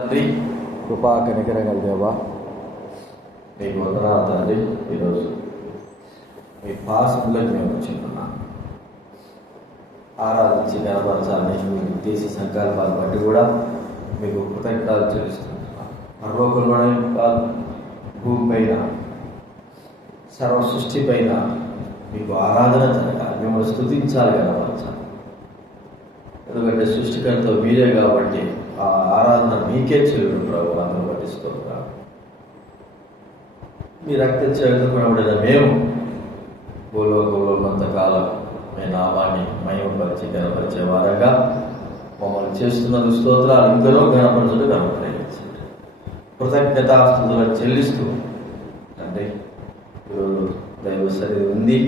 తండ్రి, కృపా కనికరగల దేవా, మీకు వందనాలు తండ్రి. ఈరోజు మీ పాసములకు మేము వచ్చింటున్నాం. ఆరాధించి కనపరచాలని మీ ఉద్దేశ సంకల్పాలు బట్టి కూడా మీకు కృతజ్ఞతలు చెల్లిస్తున్నాం. పరలోకంలోనే కాదు, భూమి పైన సర్వ సృష్టి పైన మీకు ఆరాధన జరగాలి, మిమ్మల్ని స్తుతించాలి, కనపరచాలి. ఎందుకంటే సృష్టికర్త మీరే కాబట్టి ఆ ఆరాధన మీకే చెల్లుడు ప్రభు. అందరూ పట్టిస్తుంటా మీ రక్తం చేరుకునబడిన మేము భూలోకంలో కొంతకాలం మీ నామాన్ని మహిమపరిచి గణపరిచే వారంగా మమ్మల్ని చేస్తున్నందుకు స్తోత్రాలు. ఇంకనూ గణపరచుడు కనపడించండి. కృతజ్ఞతాస్తుతులను చెల్లిస్తూ అంటే ఈరోజు దైవ శరీరం ఉంది,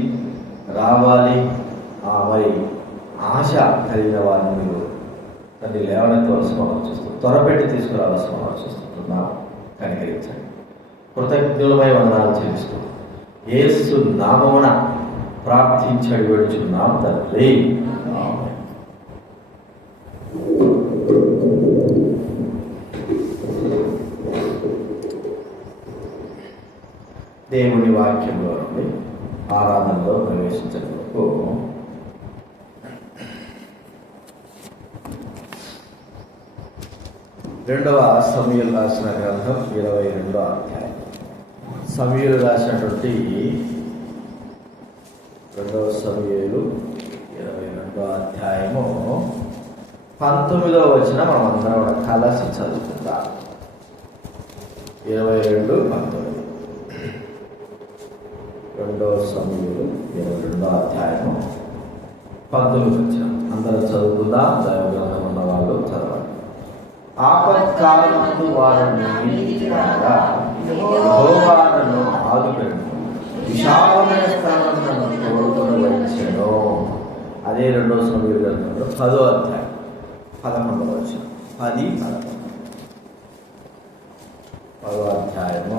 రావాలి. మరి ఆశ కలిగిన వారిని మీరు తండ్రి లేవనెత్తవలసిన ఆలోచిస్తూ త్వరపెట్టి తీసుకురావాల్సిన ఆలోచిస్తున్నాం. కనికరించండి. కృతజ్ఞులమై వందనాలు చెల్లిస్తూ యేసు నామమున ప్రార్థించి అడిగొచ్చున్నాం తండ్రి. దేవుని వాక్యంలో నుండి ఆరాధనలో ప్రవేశించడానికి రెండవ సమూయేలు రాసిన గ్రంథం 22వ అధ్యాయం. సమూయేలు రాసినటువంటి 2వ సమూయేలు 22వ అధ్యాయము 19వ వచనం మనం అందరం కూడా కలిసి చదువుకుందాం. 22:19. 2వ సమూయేలు 22వ అధ్యాయము 19వ వచనం అందరం చదువుకుందాం. దైవగ్రంథం ఉన్న వాళ్ళు చదవండి. ఆపత్కాలమందు వారిని యెహోవాను ఆదుకొను, విశాలమైన స్థలములను తోడుకొని వచ్చెను. అదే 2వ సమూయేలు గ్రంథంలో 10వ అధ్యాయం 11వ వచనం. 10వ అధ్యాయము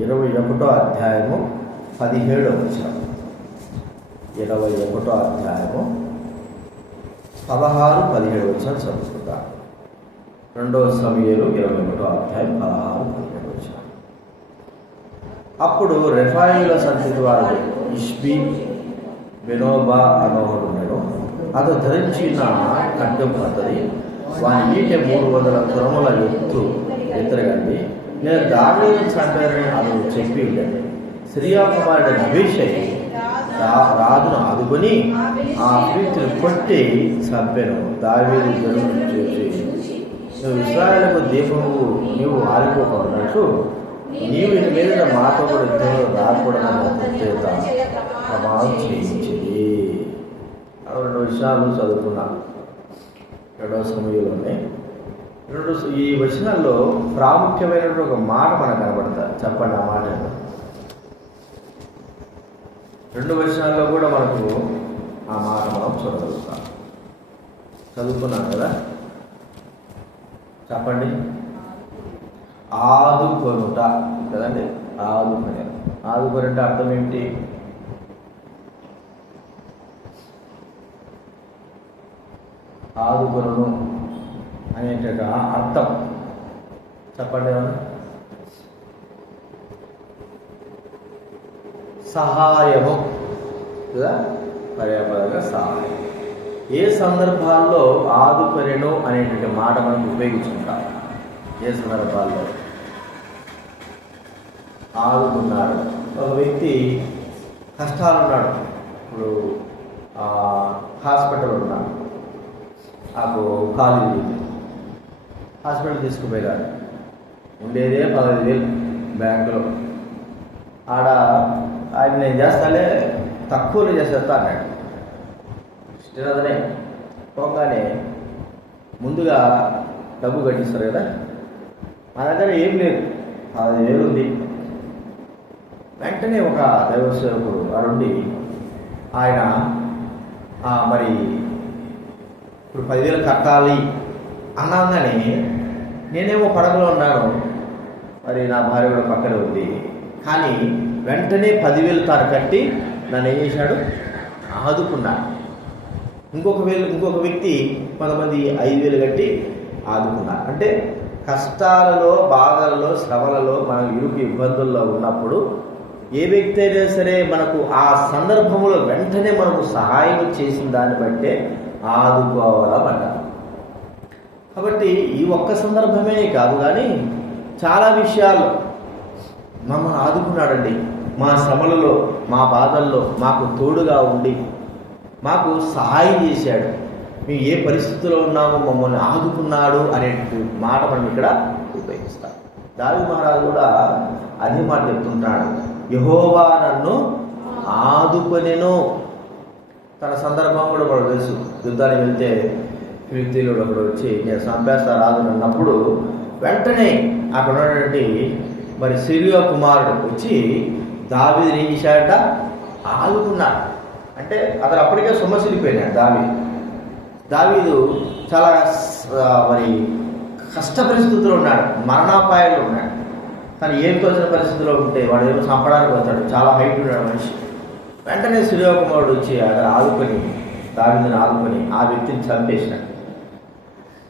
21వ అధ్యాయము 17వ వచనం. 21వ అధ్యాయము 16-17 వచనం చదువుకుందాం. 2వ సమూయేలు 21వ అధ్యాయం 16-17 వచనం. అప్పుడు రెఫాయిల సంతతి వారు ఇష్బీ బెనోబా అనోహరుడు అతను ధరించిన ఖడ్గం అతని వాని ఈట 300 తురముల ఎత్తు ఎత్తరగండి. నేను దావీదును చంపానని అతను చెప్పి ఉండేది. సిరియా కుమారుడు అభిషై రాజును ఆదుకొని ఆ ప్రీతిని కొట్టి చంపాను. దావీదు జనులను చూసి, నువ్వు ఇశ్రాయేలుకు దీపము నీవు ఆరిపోకున్నట్టు నీవు ఇది మీద మాతో కూడా యుద్ధంలో రాకూడదని చేత ప్రమాణం చేయించింది. 2 విషయాలు చదువుకున్నా 2వ సమూయేలులోనే. ఈ వచనాల్లో ప్రాముఖ్యమైనటువంటి ఒక మాట మనకు కనబడతారు. చెప్పండి ఆ మాట. 2 వచనాల్లో కూడా మనకు ఆ మాట మనం చూడగలుగుతాం. చదువుకున్నాం కదా, చెప్పండి. ఆదుకొనుట కదండి. ఆదుకొనుట అర్థం ఏమిటి? ఆదుకొను అనేట అర్థం చెప్పండి. సహాయము కదా, పర్యాపదంగా సహాయం. ఏ సందర్భాల్లో ఆదుకొనెను అనేటువంటి మాట మనం ఉపయోగించుకుంటాం? ఏ సందర్భాల్లో ఆదుకున్నాడు? ఒక వ్యక్తి కష్టాలు ఉన్నాడు. ఇప్పుడు హాస్పిటల్ ఉన్నాడు, నాకు ఖాళీ హాస్పిటల్ తీసుకుపోయాడు. ఉండేదే 15,000 బ్యాంకులో. ఆడ ఆయన నేను చేస్తాలే, తక్కువలో చేసేస్తా అన్నాడు. ఇష్టనే పోగానే ముందుగా డబ్బు కట్టిస్తారు కదా. మా దగ్గర ఏం లేదు, 15,000 ఉంది. వెంటనే ఒక దైవ సేవకుడు అరుండి ఆయన మరి ఇప్పుడు 10,000 కట్టాలి అన్నాగానే నేనేమో పడగలో ఉన్నాను, మరి నా భార్య కూడా పక్కన ఉంది. కానీ వెంటనే 10,000 తాను కట్టి నన్ను ఏం చేశాడు, ఆదుకున్నాడు. ఇంకొక వ్యక్తి కొంతమంది 5,000 కట్టి ఆదుకున్నారు. అంటే కష్టాలలో, బాధలలో, శ్రమలలో, మనం ఇరుకు ఇబ్బందుల్లో ఉన్నప్పుడు ఏ వ్యక్తి అయినా సరే మనకు ఆ సందర్భంలో వెంటనే మనకు సహాయం చేసిన దాన్ని బట్టే ఆదుకోవాలన్నమాట. కాబట్టి ఈ ఒక్క సందర్భమే కాదు, కానీ చాలా విషయాలు మమ్మల్ని ఆదుకున్నాడండి. మా శ్రమలలో, మా బాధల్లో మాకు తోడుగా ఉండి మాకు సహాయం చేశాడు. మేము ఏ పరిస్థితిలో ఉన్నామో మమ్మల్ని ఆదుకున్నాడు అనే మాట మనం ఇక్కడ ఉపయోగిస్తాం. దావీదు మహారాజు కూడా అదే మాట చెప్తుంటాడు, యెహోవా నన్ను ఆదుకొనెను. తన సందర్భం కూడా మనకు తెలుసు. యుద్ధానికి వెళ్తే ఫిలిష్తీయులు ఒకడు వచ్చి నేను చంపేస్తా రాదు అన్నప్పుడు వెంటనే అక్కడ ఉన్నటువంటి మరి సిరియా కుమారుడు వచ్చి దావీదుని ఏం చేశాడట, ఆదుకున్నాడు. అంటే అతను అప్పటికే సొమ్మసిల్లిపోయినాడు. దావీదు చాలా మరి కష్ట పరిస్థితుల్లో ఉన్నాడు, మరణాపాయంలో ఉన్నాడు. తను ఏం తోచిన పరిస్థితిలో ఉంటే వాడు ఏమో చంపడానికి వస్తాడు, చాలా హైట్ ఉన్నాడు మనిషి. వెంటనే సిరియా కుమారుడు వచ్చి అక్కడ ఆదుకొని దావీదుని ఆదుకొని ఆ వ్యక్తిని చంపేసినాడు.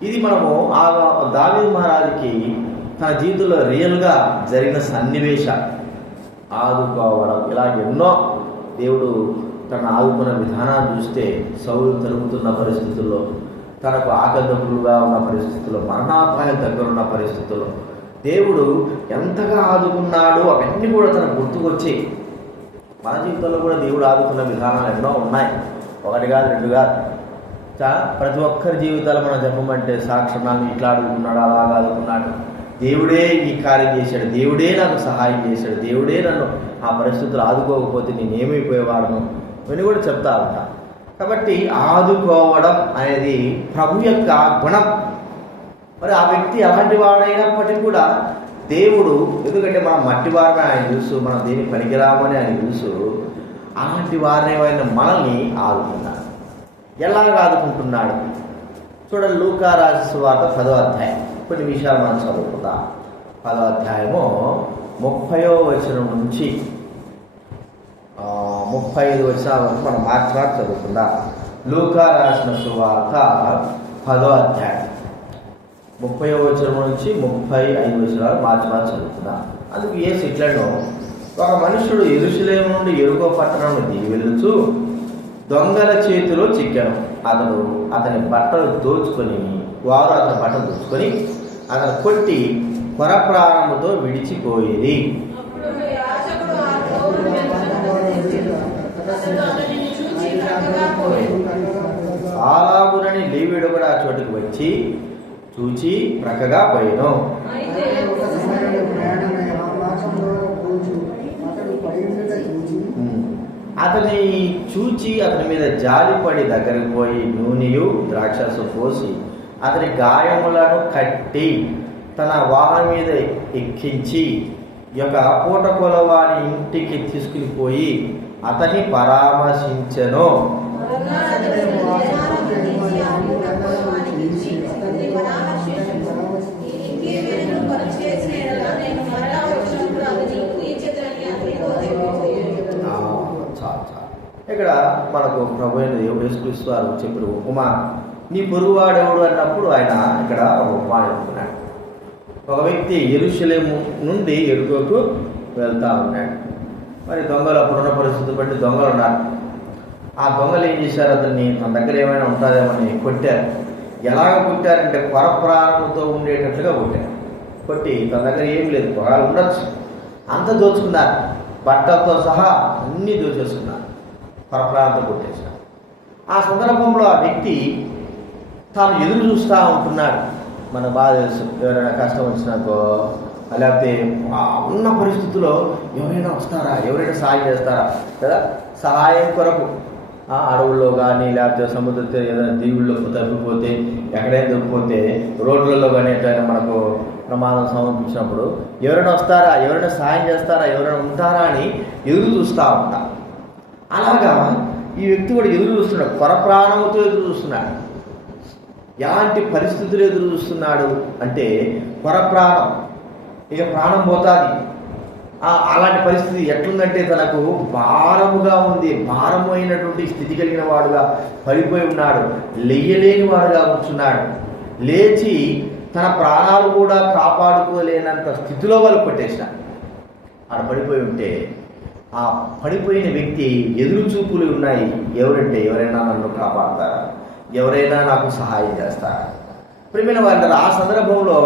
ఇది మనము ఆ దావీదు మహారాజుకి తన జీవితంలో రియల్గా జరిగిన సన్నివేశాలు, ఆదుకోవడం, ఇలా ఎన్నో దేవుడు తను ఆదుకున్న విధానాన్ని చూస్తే సౌలు తలుపుతున్న పరిస్థితుల్లో, తనకు ఆకదములుగా ఉన్న పరిస్థితుల్లో, మరణాపాయం దగ్గర ఉన్న పరిస్థితుల్లో దేవుడు ఎంతగా ఆదుకున్నాడో అవన్నీ కూడా తనకు గుర్తుకొచ్చి మన జీవితంలో కూడా దేవుడు ఆదుకున్న విధానాలు ఎన్నో ఉన్నాయి. 1 కాదు 2 కాదు. ప్రతి ఒక్కరి జీవితాలు మనం చెప్పమంటే సాక్షణాన్ని ఇట్లా ఆదుకున్నాడు, అలాగా ఆదుకున్నాడు, దేవుడే ఈ కార్యం చేశాడు, దేవుడే నాకు సహాయం చేశాడు, దేవుడే నన్ను ఆ పరిస్థితులు ఆదుకోకపోతే నేనేమైపోయేవాడను అని కూడా చెప్తా ఉంటా. కాబట్టి ఆదుకోవడం అనేది ప్రభు యొక్క గుణం. మరి ఆ వ్యక్తి ఎలాంటి వాడైనప్పటికీ కూడా దేవుడు, ఎందుకంటే మనం మట్టి వారిని ఆయన చూసు, మనం దేనికి పనికిరామని ఆయన చూసు, అలాంటి వారిని ఆయన మనల్ని ఆదుకున్నాడు. ఎలాగ ఆదుకుంటున్నాడు చూడండి. లూకా రాసిన సువార్త 10వ అధ్యాయం కొన్ని విషయాలు మనం చదువుకుందాం. 10వ అధ్యాయము 30వ వచనం నుంచి 35 వచనాల వరకు మనం మార్చి చదువుకుందాం. లూకా రాసిన సువార్త 10వ అధ్యాయం 30వ వచనం నుంచి 35 వచనాలు మార్చి చదువుకుందాం. అందుకు యేసు ఇట్లను, ఒక మనుషుడు యెరూషలేము నుండి యెరికో పట్టణంలో దిగి వెళ్ళుచు దొంగల చేతిలో చిక్కాను. అతని బట్టలు దోచుకొని అతను కొట్టి కొరప్రాణముతో విడిచిపోయేది. అలాగునని లేవీయుడు కూడా ఆ చోటుకు వచ్చి చూచి ప్రక్కగా పోయాను. అతని చూచి అతని మీద జాలిపడి దగ్గరకు పోయి నూనెయు ద్రాక్షరసం పోసి అతని గాయములను కట్టి తన వాహనం మీద ఎక్కించి యొక్క పూటకొలవాని ఇంటికి తీసుకుని పోయి అతన్ని పరామర్శించెను. ఇక్కడ మనకు ప్రభు అయిన దేవుడు యేసుక్రీస్తు వారు చెప్పిన ఉపమా, నీ పొరుగువాడెవడు అన్నప్పుడు ఆయన ఇక్కడ ఒక ఉపమా చెప్తున్నాడు. ఒక వ్యక్తి యెరూషలేము నుండి యెరికోకు వెళ్తా ఉన్నాడు. మరి దొంగలు అప్పుడున్న పరిస్థితులు బట్టి దొంగలు ఉన్నారు. ఆ దొంగలు ఏం చేశారు, అతన్ని తన దగ్గర ఏమైనా ఉంటుందేమని కొట్టారు. ఎలాగ కొట్టారంటే పరప్రాణంతో ఉండేటట్లుగా కొట్టారు. కొట్టి తన దగ్గర ఏం లేదు, పొగాలు ఉండొచ్చు, అంత దోచుకున్నారు, బట్టలతో సహా అన్నీ దోచేసుకున్నారు, పరప్రాణంతో కొట్టేశారు. ఆ సందర్భంలో ఆ వ్యక్తి తాను ఎదురు చూస్తూ ఉంటున్నాడు. మనకు బాగా తెలుసు, ఎవరైనా కష్టం వచ్చినాకో లేకపోతే ఉన్న పరిస్థితుల్లో ఎవరైనా వస్తారా, ఎవరైనా సహాయం చేస్తారా కదా. సహాయం కొరకు అడవుల్లో కానీ లేకపోతే సముద్ర ఏదైనా దీవుల్లో తప్పిపోతే, ఎక్కడైనా తప్పిపోతే, రోడ్లలో కానీ ఎట్లయినా మనకు ప్రమాదం సమర్పించినప్పుడు ఎవరైనా వస్తారా, ఎవరైనా సహాయం చేస్తారా, ఎవరైనా ఉంటారా అని ఎదురు చూస్తూ ఉంటా. అలాగా ఈ వ్యక్తి కూడా ఎదురు చూస్తున్నాడు, కొర ప్రాణంతో ఎదురు చూస్తున్నాడు. ఎలాంటి పరిస్థితులు ఎదురు చూస్తున్నాడు అంటే కొర ప్రాణం, ఇక ప్రాణం పోతుంది. అలాంటి పరిస్థితి ఎట్లుందంటే తనకు భారముగా ఉంది, భారము అయినటువంటి స్థితి కలిగిన వాడుగా పడిపోయి ఉన్నాడు, లేయలేని వాడుగా ఉంటున్నాడు. లేచి తన ప్రాణాలు కూడా కాపాడుకోలేనంత స్థితిలో వాళ్ళు కొట్టేశారు. ఆడ పడిపోయి ఉంటే ఆ పడిపోయిన వ్యక్తి ఎదురు చూపులు ఉన్నాయి. ఎవరంటే ఎవరైనా నన్ను కాపాడతారా, ఎవరైనా నాకు సహాయం చేస్తారా? ప్రియమైన వాళ్ళు ఆ సందర్భంలో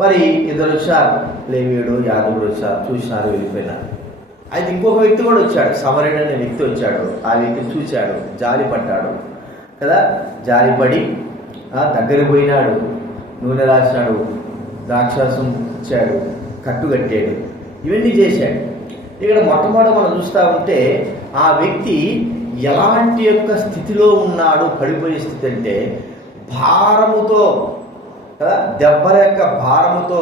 మరి ఇద్దరు వచ్చారు, లేవీయుడు యాదవుడు వచ్చారు, చూసినారు, వెళ్ళిపోయినారు. అయితే ఇంకొక వ్యక్తి కూడా వచ్చాడు, సమరుడు అనే వ్యక్తి వచ్చాడు. ఆ వ్యక్తి చూశాడు, జాలి పడ్డాడు కదా, జాలిపడి దగ్గర పోయినాడు, నూనె రాశాడు, ద్రాక్షాసం ఇచ్చాడు, కట్టు కట్టాడు, ఇవన్నీ చేశాడు. ఇక్కడ మొట్టమొదటి మనం చూస్తూ ఉంటే ఆ వ్యక్తి ఎలాంటి యొక్క స్థితిలో ఉన్నాడు, పడిపోయే స్థితి అంటే భారముతో కదా, దెబ్బల యొక్క భారముతో,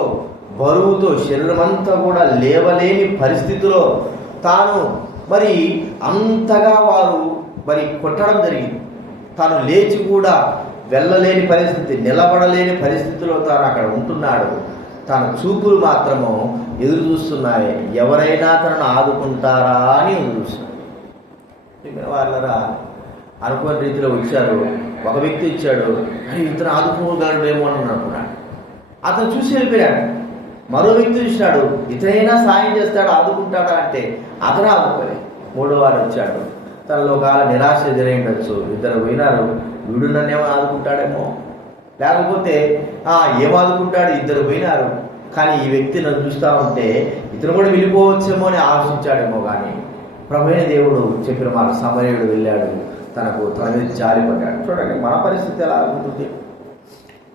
బరువుతో, శరీరం అంతా కూడా లేవలేని పరిస్థితిలో తాను మరి అంతగా వారు మరి కొట్టడం జరిగింది. తాను లేచి కూడా వెళ్ళలేని పరిస్థితి, నిలబడలేని పరిస్థితిలో తాను అక్కడ ఉంటున్నాడు. తన చూపులు మాత్రము ఎదురు చూస్తున్నాయి, ఎవరైనా తనను ఆదుకుంటారా అని ఎదురు చూస్తున్నాడు. వాళ్ళరా అనుకోని రీతిలో వచ్చారు, ఒక వ్యక్తి ఇచ్చాడు, కానీ ఇతను ఆదుకోగలడేమో అని అనుకున్నాడు. అతను చూసి వెళ్ళిపోయాడు. మరో వ్యక్తి చూసినాడు, ఇతనైనా సాయం చేస్తాడు, ఆదుకుంటాడా అంటే అతను ఆదుకోలేదు. మూడో వాడు వచ్చాడు, తనలో కాల నిరాశ ఎదురైండొచ్చు. ఇద్దరు పోయినారు, వీడు నన్నేమో ఆదుకుంటాడేమో, లేకపోతే ఏం ఆదుకుంటాడు, ఇద్దరు పోయినారు. కానీ ఈ వ్యక్తి నన్ను చూస్తూ ఉంటే ఇతను కూడా వెళ్ళిపోవచ్చేమో అని ఆలోచించాడేమో. కానీ ప్రభువైన దేవుడు చెప్పిన మాట, సమరయుడు వెళ్ళాడు, తనకు తన మీద జాలిపడ్డాడు. చూడండి మన పరిస్థితి ఎలా ఉంటుంది.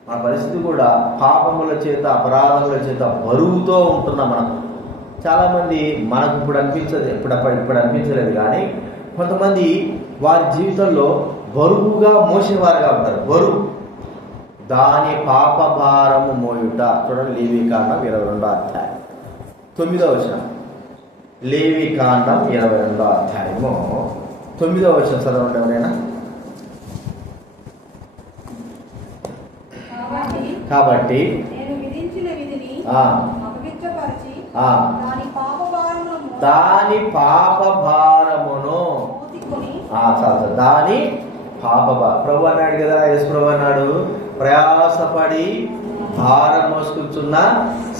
మన పరిస్థితి కూడా పాపముల చేత, అపరాధముల చేత బరువుతో ఉంటున్నాం. మనం చాలామంది మనకు ఇప్పుడు అనిపించదు, ఇప్పుడు అనిపించలేదు, కానీ కొంతమంది వారి జీవితంలో బరువుగా మోసేవారుగా ఉంటారు. బరువు దాని పాప భారము మోయుట. చూడండి లేవీకాండం 22వ అధ్యాయం 9వ వచనం. లేవీకాండం 22వ అధ్యాయము 9వ వచనం చదవండి ఎవరైనా. కాబట్టి దాని పాప భారమును దాని పాప ప్రభు అన్నాడు కదా, యేసు ప్రభు అన్నాడు, ప్రయాసపడి భారం మోసుకుంటున్న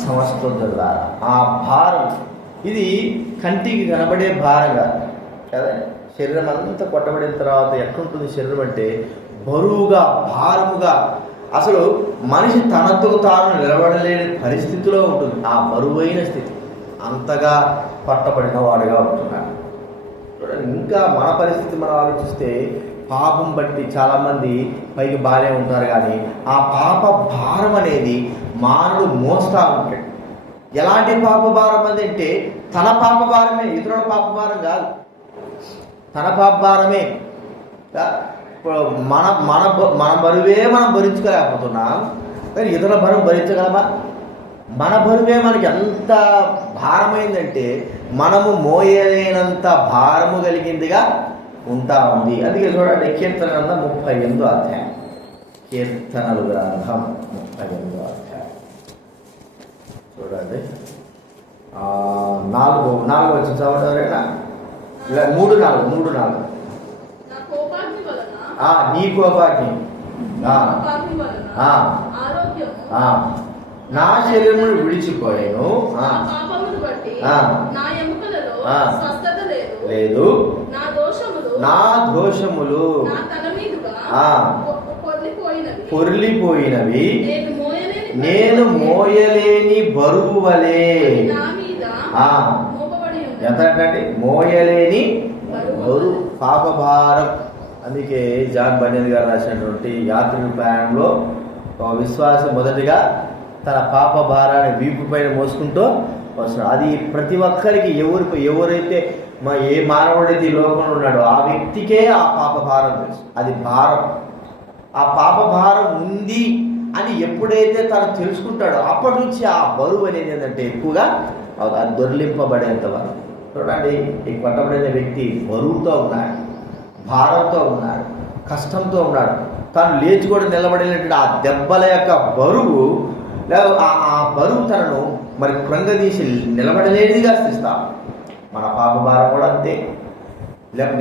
సమస్తోద్దా. ఆ భారం ఇది కంటికి కనబడే భారంగా కదా, శరీరం అంతా కొట్టబడిన తర్వాత ఎట్లుంటుంది శరీరం అంటే బరువుగా, భారముగా, అసలు మనిషి తనతో తాను నిలబడలేని పరిస్థితిలో ఉంటుంది. ఆ బరువైన స్థితి, అంతగా పట్టబడిన వాడుగా ఉంటున్నాడు. ఇంకా మన పరిస్థితి మనం ఆలోచిస్తే పాపం బట్టి చాలామంది పైకి బాగానే ఉంటారు, కానీ ఆ పాప భారం అనేది మానవుడు మోస్తూ ఉంటాడు. ఎలాంటి పాప భారం అంటే తన పాప భారమే, ఇతరుల పాప భారం కాదు, తన పాప భారమే. మన మన మన బరువే మనం భరించుకోలేకపోతున్నాం, కానీ ఇతరుల బరువు భరించగలమా? మన బరువే మనకి ఎంత భారమైందంటే మనము మోయలేనంత భారము కలిగిందిగా ఉంటా ఉంది. అందుకే చూడండి, కీర్తన గ్రంథం 38వ అధ్యాయం, కీర్తనలు గ్రంథం 38వ అధ్యాయం చూడండి, 4 వచ్చిన చదవడం 3-4 నీ కోపాగ్ని నా శరీరమును విడిచిపోయాను, లేదు నా దోషములు పొర్లిపోయినవి, నేను మోయలేని బరువు వలె. ఎంతంటే మోయలేని బరువు, పాపభారం. అందుకే జాన్ బన్యన్ గారు రాసినటువంటి యాత్రికుల ప్రయాణంలో విశ్వాసం మొదటిగా తన పాప భారాన్ని వీపు పైన మోసుకుంటూ వస్తున్నాడు. అది ప్రతి ఒక్కరికి, ఎవరైతే ఏ మానవుడైతే ఈ లోకంలో ఉన్నాడో ఆ వ్యక్తికే ఆ పాప భారం తెలుసు. అది భారం. ఆ పాప భారం ఉంది అని ఎప్పుడైతే తను తెలుసుకుంటాడో అప్పటి నుంచి ఆ బరువు అనేది ఏంటంటే ఎక్కువగా అది దొర్లింపబడేంత వరకు. చూడండి, ఈ కొట్టబడిన వ్యక్తి బరువుతో ఉన్నాడు, భారంతో ఉన్నాడు, కష్టంతో ఉన్నాడు. తాను లేచి కూడా నిలబడినటువంటి ఆ దెబ్బల యొక్క బరువు లేదా ఆ బరువు తనను మరి కృంగదీసి నిలబడలేనిదిగా స్థిస్తాం. మన పాప భారం కూడా అంతే.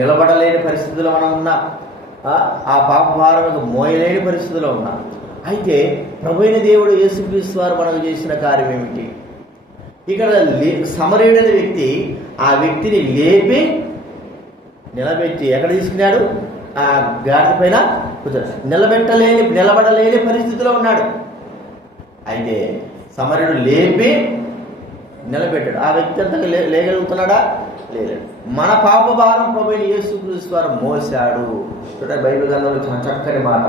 నిలబడలేని పరిస్థితుల్లో మనం ఉన్నాం. ఆ పాప భారం మోయలేని పరిస్థితిలో ఉన్నాం. అయితే ప్రభువైన దేవుడు యేసుక్రీస్తు వారు మనకు చేసిన కార్యం ఏమిటి? ఇక్కడ సమరయుడైన వ్యక్తి ఆ వ్యక్తిని లేపి నిలబెట్టి ఎక్కడ తీసుకున్నాడు? ఆ గాడి పైన నిలబడలేని పరిస్థితిలో ఉన్నాడు. అయితే సమరయుడు లేపి నిలబెట్టాడు. ఆ వ్యక్తి అంతగా లేగలుగుతున్నాడా? లేలేడు. మన పాప భారం ప్రభువైన యేసుక్రీస్తు వారు మోసాడు. చూడండి, బైబిల్ గ్రంథంలో చక్కని మాట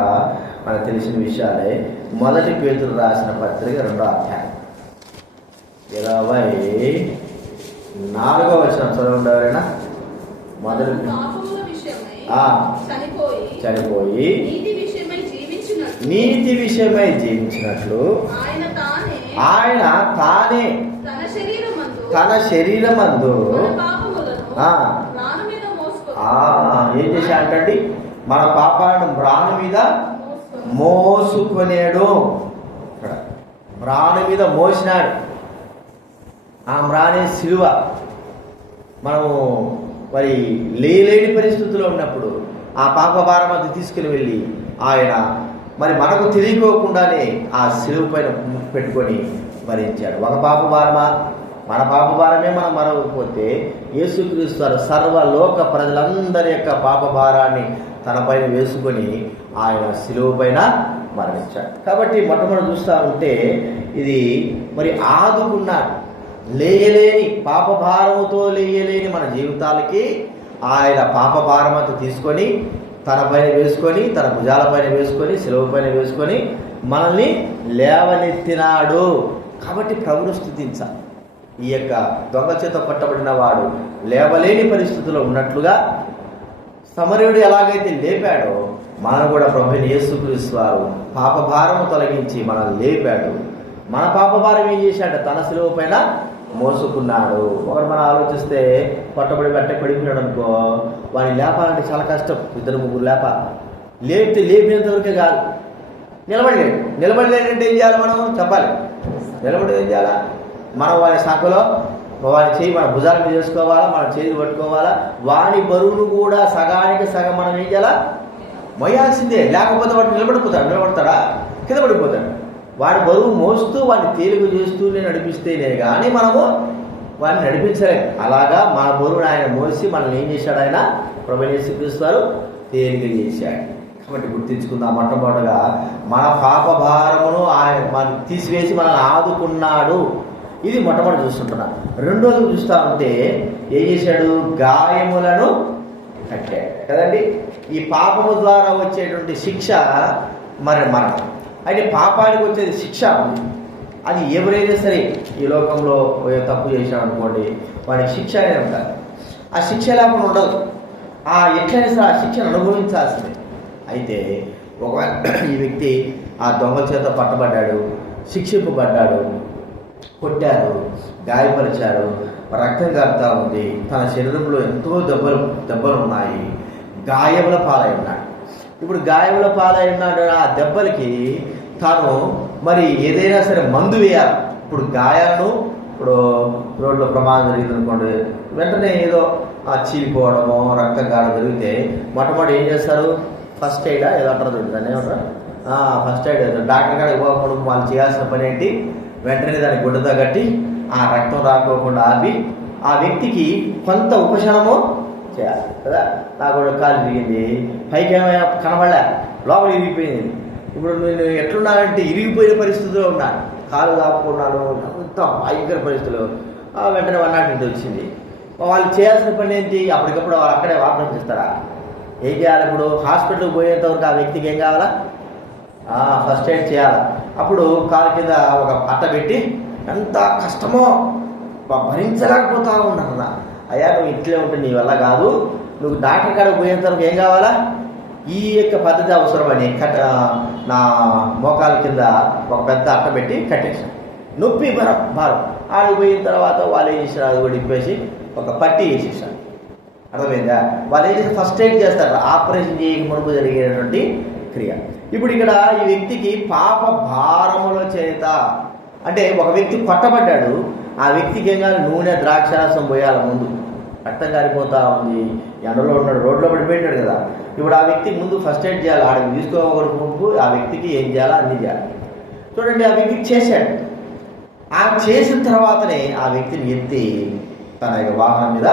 మనకు తెలిసిన విషయాలే. 1 పేతురు రాసిన పత్రిక 2వ అధ్యాయం 24వ వచనం చదవండి ఎవరైనా. చనిపోయి నీతి విషయమై జీవించినట్లు ఆయన తానే తన శరీరమందు ఏం చేశాడండి? మన పాపాలను మ్రాను మీద మోసుకొనేడు. మ్రాను మీద మోసినాడు. ఆ మ్రానే సిలువ. మనము మరి లేని పరిస్థితుల్లో ఉన్నప్పుడు ఆ పాప భారం అది తీసుకుని వెళ్ళి ఆయన మరి మనకు తెలియకోకుండానే ఆ సిలువ పైన పెట్టుకొని భరించాడు. ఒక పాప భారమా? మన పాప భారమే మనం మరవకపోతే యేసుక్రీస్తు వారు సర్వలోక ప్రజలందరి యొక్క పాప భారాన్ని తన పైన వేసుకొని ఆయన సిలువ పైన మరణించాడు. కాబట్టి మొట్టమొదటి చూస్తూ ఉంటే ఇది మరి ఆదుకున్నాడు. లేయలేని పాప భారముతో లేయలేని మన జీవితాలకి ఆయన పాప భారమంతా తీసుకొని తన పైన వేసుకొని, తన భుజాల పైన వేసుకొని, సిలువ పైన వేసుకొని మనల్ని లేవనెత్తినాడు. కాబట్టి ప్రభువును స్తుతించాలి. ఈ యొక్క దొంగ చేత పట్టబడిన వాడు లేవలేని పరిస్థితుల్లో ఉన్నట్లుగా సమరయుడు ఎలాగైతే లేపాడో మనం కూడా ప్రభువైన యేసుక్రీస్తు వారు పాప భారము తొలగించి మనల్ని లేపాడు. మన పాప భారం ఏం చేశాడు? తన సిలువ పైన మోసుకున్నాడు. ఒకరు మనం ఆలోచిస్తే పడిపోయాడు అనుకో, వాడిని లేపాలంటే చాలా కష్టం. 2-3 లేపాలి. లేపినంత వరకే కాదు, నిలబడలేదంటే ఏం చేయాలి? మనం చెప్పాలి. నిలబడి ఏం చేయాలా? మనం వాడి శాఖలో వాడి చేయి మన భుజాల మీద చేసుకోవాలా, మన చేతులు పట్టుకోవాలా. వాడి బరువును కూడా సగానికి సగం మనం ఏం చేయాలా? మొయ్యాల్సిందే. లేకపోతే వాడు నిలబడతాడా? కింద పడిపోతాడు. వాడి బరువు మోస్తూ వాడిని తేలిక చేస్తూనే నడిపిస్తేనే కానీ మనము వాడిని నడిపించలేము. అలాగా మన బరువును ఆయన మోసి మనల్ని ఏం చేశాడు? ఆయన ప్రభువైన యేసుక్రీస్తు వారు తేలిక చేశాడు. కాబట్టి గుర్తించుకుందాం, మొట్టమొదటిగా మన పాప భారమును ఆయన మనం తీసివేసి మనల్ని ఆదుకున్నాడు. ఇది మొట్టమొదటి చూస్తుంటున్నాం. రెండోది చూస్తూ ఉంటే ఏం చేశాడు? గాయములను కట్టాడు కదండి. ఈ పాపము ద్వారా వచ్చేటువంటి శిక్ష మరి మరణం. అయితే పాపానికి వచ్చేది శిక్ష. అది ఎవరైనా సరే ఈ లోకంలో తప్పు చేశామనుకోండి, వాడికి శిక్ష అనేది ఉంటుంది. ఆ శిక్ష లేకుండా ఉండదు. ఎట్లయినా సరే ఆ శిక్షను అనుభవించాల్సిందే. అయితే ఈ వ్యక్తి ఆ దొంగల చేత పట్టబడ్డాడు, శిక్షింపబడ్డాడు, కొట్టారు, గాయపరిచారు, రక్తం కారుతా ఉంది, తన శరీరంలో ఎంతో దెబ్బలు ఉన్నాయి, గాయముల పాలై ఉన్నాడు. ఇప్పుడు గాయముల పాలై ఉన్నాడు. ఆ దెబ్బలకి తాను మరి ఏదైనా సరే మందు వేయాలి. ఇప్పుడు గాయాలను ఇప్పుడు రోడ్లో ప్రమాదం జరిగింది అనుకోండి, వెంటనే ఏదో చీలిపోవడమో రక్తం కావడం జరిగితే మొట్టమొదటి ఏం చేస్తారు? ఫస్ట్ ఎయిడ్ ఏదో అంటారు, దాన్ని ఏమంటారు? First aid. డాక్టర్ గారు ఇవ్వకూడదు. వాళ్ళు చేయాల్సిన పని ఏంటి? వెంటనే దాన్ని గుడ్డతో కట్టి ఆ రక్తం రాకోకుండా ఆపి ఆ వ్యక్తికి కొంత ఉపశమనము చేయాలి కదా. నాకు కాలు విరిగింది, పైకి ఏమైనా కనబడలే, లోపల ఇరిగిపోయింది. ఇప్పుడు నేను ఎట్లున్నానంటే ఇరిగిపోయిన పరిస్థితిలో ఉన్నాను, కాలు కాపుకున్నాను, అంత భయంకర పరిస్థితులు. వెంటనే 108 వచ్చింది. వాళ్ళు చేయాల్సిన పని ఏంటి? అప్పటికప్పుడు వాళ్ళు అక్కడే ఆపరేషన్ చేస్తారా? ఏం చేయాలి? ఇప్పుడు హాస్పిటల్కి పోయేంత వరకు ఆ వ్యక్తికి ఏం కావాలా? ఫస్ట్ ఎయిడ్ చేయాలి. అప్పుడు కాలు కింద ఒక అట్ట పెట్టి ఎంత కష్టమో భరించలేకపోతా ఉన్నాను. అయ్యా నువ్వు ఇట్లే ఉంటే నీ వల్ల కాదు, నువ్వు డాక్టర్ కాడికి పోయేంత వరకు ఏం కావాలా? ఈ యొక్క పద్ధతి అవసరమని నా మోకాల కింద ఒక పెద్ద అట్ట పెట్టి కట్టేశాను. నొప్పి భారం ఆడికి పోయిన తర్వాత వాళ్ళు ఏం చేశారు? అది కూడా ఇప్పేసి ఒక పట్టీ వేసేసాను. అర్థమైందా? వాళ్ళు ఏం చేస్తారు, ఫస్ట్ ఎయిడ్ చేస్తారు, ఆపరేషన్ చేయక మునుపు జరిగేటువంటి క్రియ. ఇప్పుడు ఇక్కడ ఈ వ్యక్తికి పాప భారముల చేత, అంటే ఒక వ్యక్తి కొట్టబడ్డాడు, ఆ వ్యక్తికి ఏం కాదు, నూనె ద్రాక్షారసం పోయాలి, ముందు రక్తం కారిపోతా ఉంది, ఎండలో ఉన్నాడు, రోడ్లో పడిపోయాడు కదా. ఇప్పుడు ఆ వ్యక్తికి ముందు ఫస్ట్ ఎయిడ్ చేయాలి, ఆడికి తీసుకోకూడదు ముందు ఆ వ్యక్తికి ఏం చేయాలో అన్ని చేయాలి. చూడండి, ఆ వ్యక్తికి చేశాడు. ఆ చేసిన తర్వాతనే ఆ వ్యక్తిని ఎత్తి తన యొక్క వాహనం మీద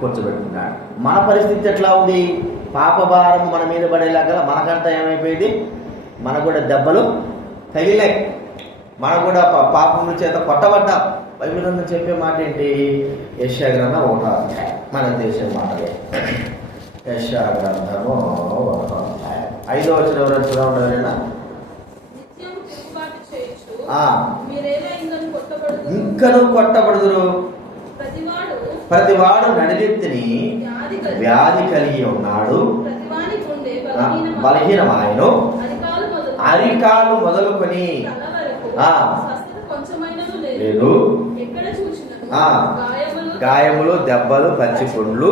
కూర్చోబెట్టుకున్నాడు. మన పరిస్థితి ఎట్లా ఉంది? పాపభారం మన మీద పడేలాగా మనకంతా ఏమైపోయింది, మనకు కూడా దెబ్బలు తగిలాయి, మనకు కూడా పాపం చేత కొట్టబడ్డాం. బైబిల్ గ్రంథం చెప్పే మాట ఏంటి? యెషయా గ్రంథం 1వ అధ్యాయం, మన దేశం మాటలే. యెషయా గ్రంథము 1వ అధ్యాయం 5వ వచనం ఎవరైనా చూడవరైనా, ఇంకను కొట్టబడుదురు, ప్రతివాడు నడినెత్తిని వ్యాధి కలిగి ఉన్నాడు, బలహీనమాయను, అరికాలు మొదలుకొని లేదు, గాయములు, దెబ్బలు, పచ్చి పుండ్లు,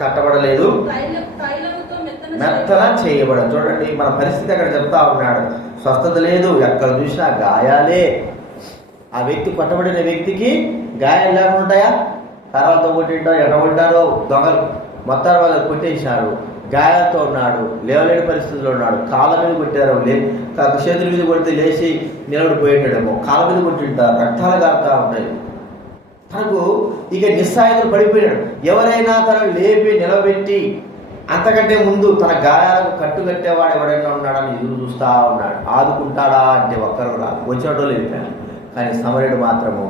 కట్టబడలేదు, మెత్తన చేయబడదు. చూడండి, మన పరిస్థితి అక్కడ చెప్తా ఉన్నాడు. స్వస్థత లేదు, ఎక్కడ చూసినా గాయాలే. ఆ వ్యక్తి, కొట్టబడిన వ్యక్తికి గాయాలు లేకుండా ఉంటాయా? కర్రలతో కొట్టింటారు, ఎక్కడ కొట్టారో దొంగలు మొత్తం వాళ్ళు కొట్టేసినారు, గాయాలతో ఉన్నాడు, లేవలేని పరిస్థితుల్లో ఉన్నాడు. కాళ్ళ మీద కొట్టారు, చేతుల మీద కొడితే లేచి నిలబడిపోయేటాడేమో, కాళ్ళ మీద కొట్టింటారు, రక్తాలు కారుతా ఉంటాయి. తనకు ఇక నిస్సాయితలు పడిపోయాడు. ఎవరైనా తనను లేపి నిలబెట్టి అంతకంటే ముందు తన గాయాలకు కట్టుకట్టేవాడు ఎవడైనా ఉన్నాడని ఎదురు చూస్తూ ఉన్నాడు. ఆదుకుంటాడా అంటే ఒక్కరు రా, వచ్చేటో వెళ్ళిపోయాడు. కానీ సమరయుడు మాత్రము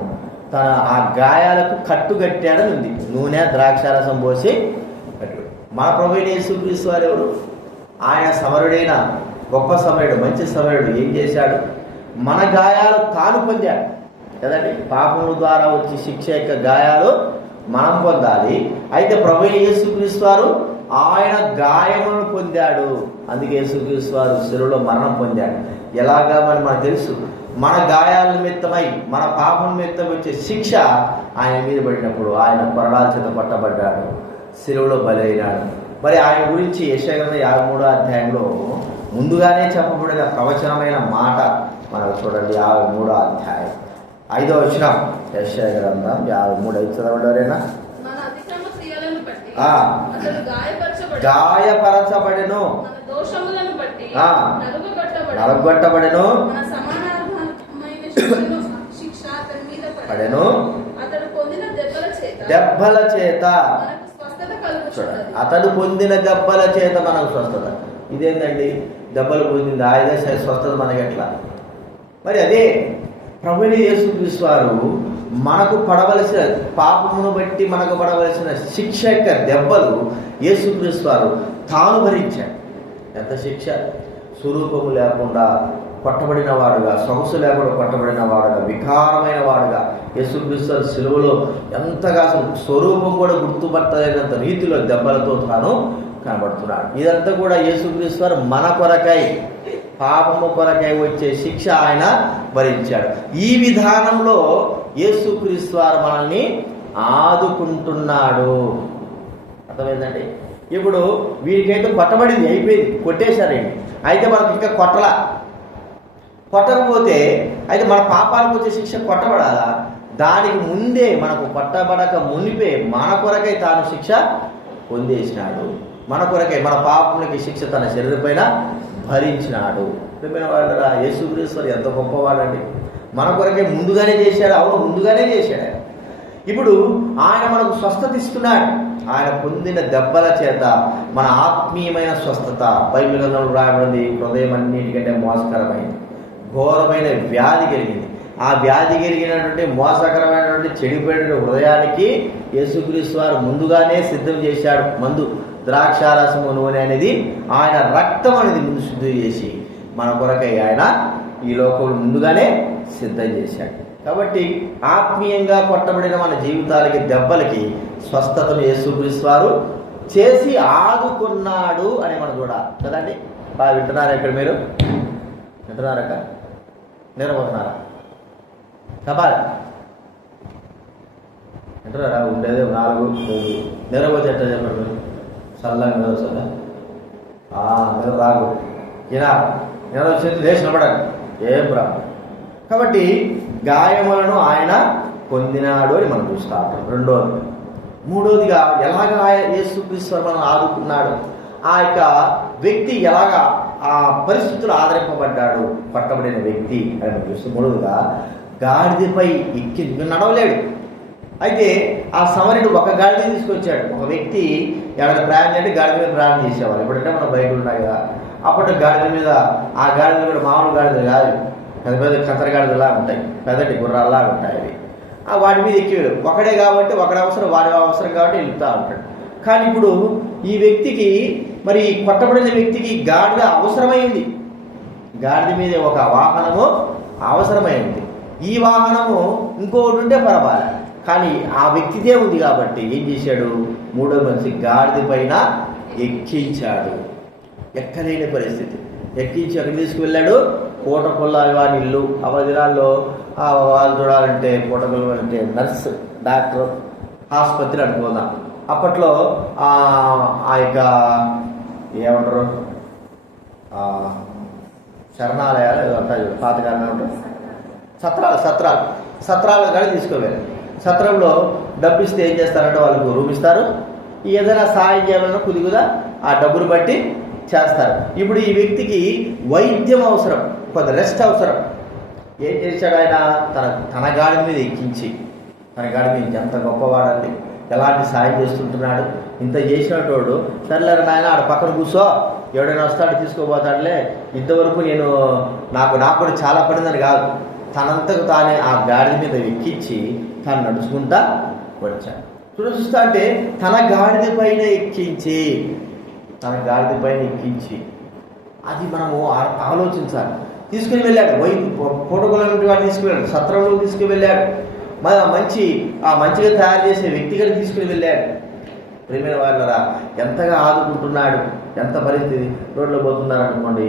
తన ఆ గాయాలకు కట్టుకట్టాడని ఉంది. నూనె ద్రాక్షారసం పోసి కట్టు. మన ప్రభువైన యేసుక్రీస్తు వారు ఎవరు? ఆయన సమరుడైన గొప్ప సమరుడు, మంచి సమరుడు. ఏం చేశాడు? మన గాయాలు తాను పొందాడు కదండి. పాపముల ద్వారా వచ్చి శిక్ష యొక్క గాయాలు మనం పొందాలి. అయితే ప్రభువైన యేసుక్రీస్తు వారు ఆయన గాయములను పొందాడు. అందుకే యేసుక్రీస్తు వారు శిలువలో మరణం పొందాడు. ఎలాగా మనకు తెలుసు, మన గాయాల నిమిత్తమై, మన పాపం నిమిత్తం వచ్చే శిక్ష ఆయన మీద పడినప్పుడు ఆయన కొరడాల చేత పట్టబడ్డాడు, శిలువలో బలి అయినాడు. మరి ఆయన గురించి యెషయా గ్రంథం 53వ అధ్యాయంలో ముందుగానే చెప్పబడిన ప్రవచనమైన మాట మనకు చూడండి. 53వ అధ్యాయం 5వ వచనం, యెషయా గ్రంథం 53 చదవడరేనా? గాయపరచబడెను, నలుగొట్టబడెను, పడెను, దెబ్బల చేత. అతడు పొందిన దెబ్బల చేత మనకు స్వస్థత. ఇదేంటండి, దెబ్బలు పొందింది ఆయన స్వస్థత మనకి ఎట్లా? మరి అదే ప్రభువైన యేసుక్రీస్తు వారు మనకు పడవలసిన, పాపమును బట్టి మనకు పడవలసిన శిక్ష యొక్క దెబ్బలు యేసుక్రీస్తు వారు తాను భరించాడు. ఎంత శిక్ష! స్వరూపము లేకుండా కొట్టబడిన వాడుగా, సొగసు లేకుండా కొట్టబడిన వాడుగా, వికారమైన వాడుగా యేసుక్రీస్తు వారు సిలువలో ఎంతగా, అసలు స్వరూపం కూడా గుర్తుపట్టలేనంత రీతిలో దెబ్బలతో తాను కనబడుతున్నాడు. ఇదంతా కూడా యేసుక్రీస్తు వారు మన కొరకై, పాపము కొరకై వచ్చే శిక్ష ఆయన భరించాడు. ఈ విధానంలో యేసుక్రీస్తు వారు మనల్ని ఆదుకుంటున్నాడు. అర్థమైందండి? ఇప్పుడు వీరికైతే కొట్టబడింది, అయిపోయింది, కొట్టేశారండి. అయితే మనకి ఇంకా కొట్టకపోతే అయితే మన పాపాలకు వచ్చే శిక్ష కొట్టబడాలా? దానికి ముందే, మనకు కొట్టబడక మునిపే మన కొరకై తాను శిక్ష పొందేసినాడు. మన కొరకై, మన పాపములకి శిక్ష తన శరీరం పైన భరించినాడు. ప్రియమైన వాళ్ళ, యేసుక్రీస్తు వారు ఎంత గొప్పవాడండి. మన కొరకే ముందుగానే చేశాడు. అవును, ముందుగానే చేశాడు. ఇప్పుడు ఆయన మనకు స్వస్థత ఇస్తున్నాడు. ఆయన పొందిన దెబ్బల చేత మన ఆత్మీయమైన స్వస్థత. బైబిల్ గ్రంథంలో రాయబడింది, హృదయం అన్నిటికంటే మోసకరమైంది, ఘోరమైన వ్యాధి కలిగింది. ఆ వ్యాధి కలిగినటువంటి మోసకరమైనటువంటి చెడిపోయిన హృదయానికి యేసుక్రీస్తు వారు ముందుగానే సిద్ధం చేశాడు. మందు, ద్రాక్షారసము, నూనె అనేది, ఆయన రక్తం అనేది ముందు శుద్ధి చేసి మన కొరకై ఆయన ఈ లోకంలో ముందుగానే సిద్ధం చేశాడు. కాబట్టి ఆత్మీయంగా కొట్టబడిన మన జీవితాలకి, దెబ్బలకి స్వస్థతను యేసుక్రీస్తు వారు చేసి ఆదుకున్నాడు అని మనం చూడాలి కదండి. బాగా వింటున్నారా? ఇక్కడ మీరు వింటున్నారక? నిలబడుతున్నారా? కబాల్ అంటారా ఉండేదే 4 రోజులు నిద్రపోతే ఎట్లా చెప్పండి చల్లగా నిద్ర వస్తుందా? నిద్ర రాదు. నిద్ర వచ్చేది లేచి నిలబడాలి, ఏం రాదు. కాబట్టి గాయములను ఆయన పొందినాడు అని మనం చూస్తా ఉంటాం. రెండోది. మూడోదిగా ఎలాగ యేసుక్రీస్తు మనం ఆదుకున్నాడు, ఆ యొక్క వ్యక్తి ఎలాగా ఆ పరిస్థితులు ఆదరింపబడ్డాడు, పట్టబడిన వ్యక్తి అని మనం చూస్తే మూడోదిగా గాడిదపై ఎక్కి నడవలేడు. అయితే ఆ సమరుడు ఒక గాడిద తీసుకొచ్చాడు. ఒక వ్యక్తి ఎవరైనా ప్రయాణం చేయండి గాడిద మీద ప్రయాణం చేసేవాళ్ళు. ఎప్పుడంటే మన బైకులు ఉన్నాయి కదా, అప్పట్లో గాడిద మీద, ఆ గాడిద కూడా మామూలు గాడిద కాదు, పెద్ద పెద్ద కత్తరగాడిదలా ఉంటాయి, పెద్దటి గుర్రాల్లా ఉంటాయి అవి. వాటి మీద ఎక్కేవాడు. ఒకడే కాబట్టి ఒకటి అవసరం, వాడి అవసరం కాబట్టి వెళ్తూ ఉంటాడు. కానీ ఇప్పుడు ఈ వ్యక్తికి, మరి కొట్టబడిన వ్యక్తికి గాడిద అవసరమైంది. గాడిద మీద ఒక వాహనము అవసరమైంది. ఈ వాహనము ఇంకొకటి ఉంటే పర్వాలేదు, కానీ ఆ వ్యక్తిదే ఉంది కాబట్టి ఏం చేశాడు, మూడో మనిషి గాడిద పైన ఎక్కించాడు. ఎక్కలేని పరిస్థితి ఎక్కించి అక్కడ తీసుకువెళ్ళాడు. పూటకొల్ల వాడి ఇల్లు. ఆ దినాల్లో వాళ్ళు చూడాలంటే పూటకొల్ల అంటే నర్సు, డాక్టర్, ఆసుపత్రి అనుకుందాం. అప్పట్లో ఆ యొక్క ఏమంటారు శరణాలయాలు ఏదో అంటారు, పాతకాలంలో ఉంటారు, సత్రాలు కానీ తీసుకోవాలి. సత్రంలో డబ్బు ఇస్తే ఏం చేస్తారంటే వాళ్ళకు రూమ్ ఇస్తారు, ఏదైనా సాయం చేయాలన్నా కొద్దిగా ఆ డబ్బును బట్టి చేస్తారు. ఇప్పుడు ఈ వ్యక్తికి వైద్యం అవసరం, కొంత రెస్ట్ అవసరం. ఏం చేశాడు ఆయన, తన గాడి మీద ఎక్కించి, తన గాడి మీద ఎంత గొప్పవాడండి, ఎలాంటి సాయం చేస్తుంటున్నాడు. ఇంత చేసినట్టు సర్లేరు నాయన ఆడ పక్కన కూర్చో, ఎవడైనా వస్తాడు తీసుకోబోతాడులే, ఇంతవరకు నాకు కూడా చాలా పడిందని కాదు, తనంతకు తానే ఆ గాడి మీద ఎక్కించి తాను నడుచుకుంటా వచ్చాడు. చూస్తా అంటే తన గాడిద పైన ఎక్కించి, అది మనము ఆలోచించాలి. తీసుకుని వెళ్ళాడు, పూటకొల్లని వాడిని తీసుకువెళ్ళాడు, సత్రంలో తీసుకువెళ్ళాడు, మంచిగా తయారు చేసే వ్యక్తిగా తీసుకుని వెళ్ళాడు. ప్రియమైన వాళ్ళరా, ఎంతగా ఆదుకుంటున్నాడు. ఎంత పరిస్థితి, రోడ్లో పోతున్నారు అనుకోండి,